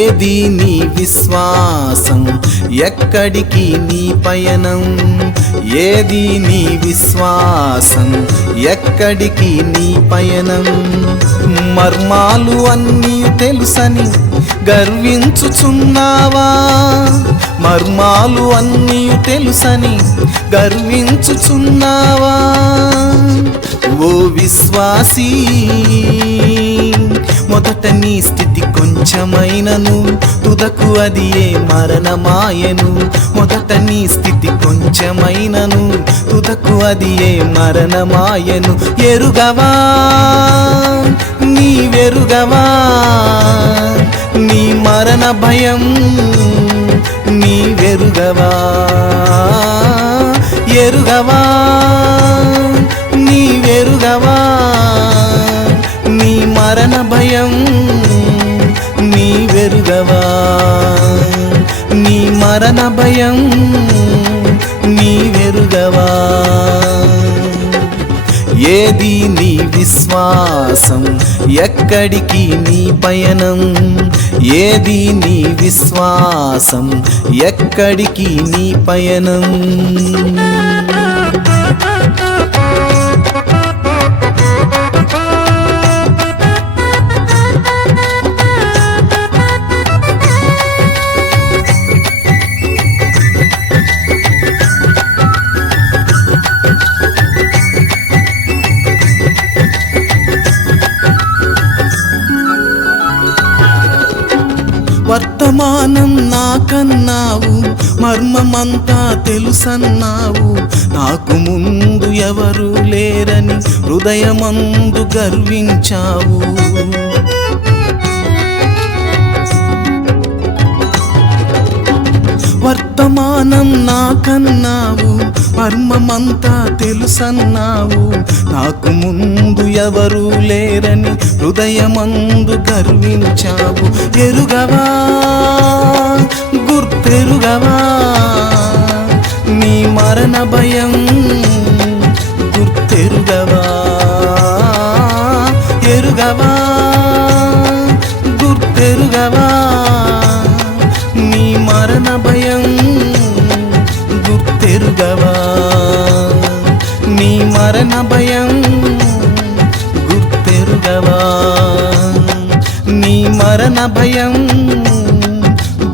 ఏది నీ విశ్వాసం, ఎక్కడికి నీ పయనం? ఏది నీ విశ్వాసం, ఎక్కడికి నీ పయనం? మర్మాలు అన్నీ తెలుసని గర్వించుచున్నావా? మర్మాలు అన్నీ తెలుసని గర్వించుచున్నావా? ఓ విశ్వాసీ, మొదట నీ స్థితి కొంచెమైనను తుదకు అది ఏ మరణమాయను. మొదట నీ స్థితి కొంచెమైనను తుదకు అది ఏ మరణమాయను. ఎరుగవా, నీవెరుగవా, నీ మరణ భయం నీవెరుగవా? ఎరుగవా, నీవెరుగవా, నీ మరణ భయం నీవెరుగవా? నీ మరణ భయం నీవెరుగవా? ఏది నీ విశ్వాసం, ఎక్కడికి నీ పయనం? ఏది నీ విశ్వాసం, ఎక్కడికి నీ పయనం? వర్తమానం నాకన్నావు, మర్మమంతా తెలుసన్నావు. నాకు ముందు ఎవరు లేరని హృదయమందు గర్వించావు. వర్తమానం నాకన్నావు, మర్మమంతా తెలుసన్నావు. నాకు ముందు ఎవరు లేరని హృదయమందు గర్వించావు. ఎరుగవా, గుర్తెరుగవా, నీ మరణ భయం గుర్తెరుగవా? ఎరుగవా, గుర్తెరుగవా, నీ మరణ భయం గుర్తెరుగవా? నీ మరణ భయం గుర్తెరుగవా? నీ మరణ భయం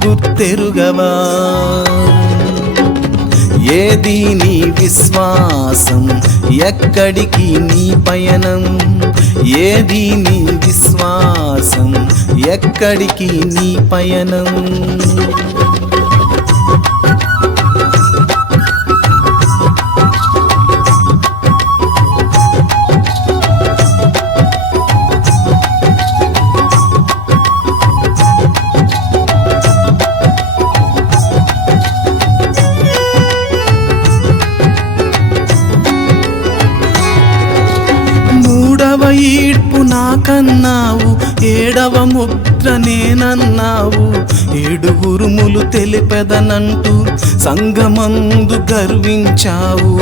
గుర్తెరుగవా? ఏది నీ విశ్వాసం, ఎక్కడికి నీ పయనం? ఏది నీ విశ్వాసం, ఎక్కడికి నీ పయనం? ఈడ్పు నాకన్నావు, ఏడవ ముద్ర నేనన్నావు. ఏడు ఉరుములు తెలిపెదనంటూ సంగమందు గర్వించావు.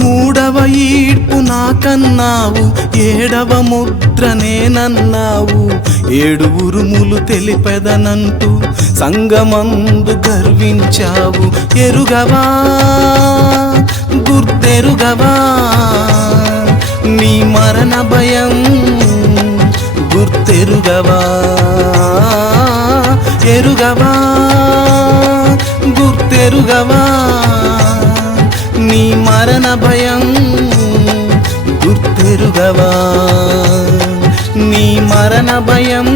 మూడవ ఈడ్పు నాకన్నావు, ఏడవ ముద్ర నేనన్నావు. ఏడు ఉరుములు తెలిపెదనంటూ సంగమందు గర్వించావు. ఎరుగవా, గుర్తెరుగవా, నీ మరణ భయం గుర్తెరుగవా? ఎరుగవా, గుర్తెరుగవా, నీ మరణ భయం గుర్తెరుగవా? నీ మరణ భయం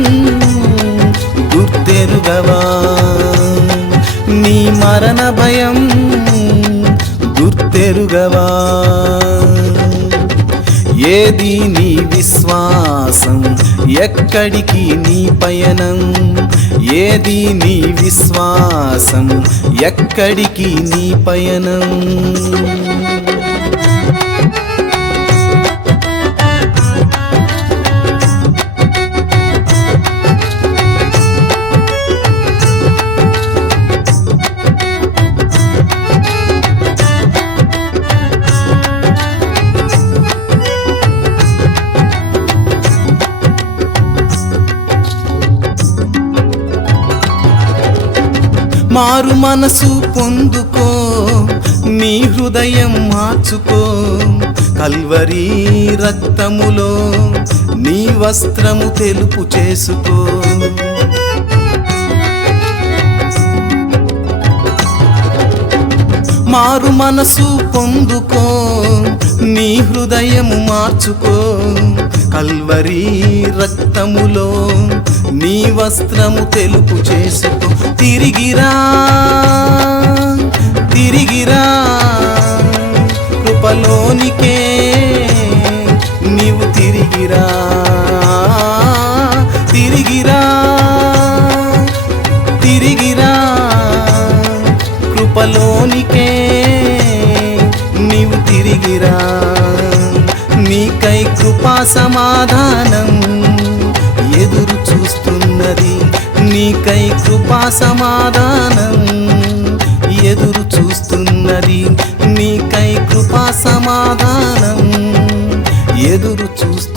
గుర్తెరుగవా? నీ మరణ భయం గుర్తెరుగవా? ఏది నీ విశ్వాసం, ఎక్కడికి నీ పయనం? ఏది నీ విశ్వాసం, ఎక్కడికి నీ పయనం? మారు మనసు పొందుకో, నీ హృదయం మార్చుకో, కల్వరీ రక్తములో నీ వస్త్రము తెలుపు చేసుకో. మారు మనసు పొందుకో, నీ హృదయము మార్చుకో, కల్వరీ రక్తములో నీ వస్త్రము తెలుపు చేసుకో. తిరిగిరా తిరిగిరా కృపలోనికే నీవు తిరిగిరా. తిరిగిరా తిరిగిరా కృపలోనికే నీవు తిరిగిరా. నీకై కృపా సమాధానం ఎదురు చూస్తున్నది, నీకై కృపా సమాధానం ఎదురు చూస్తున్నది, నీకై కృపా సమాధానం ఎదురు చూస్తున్నది.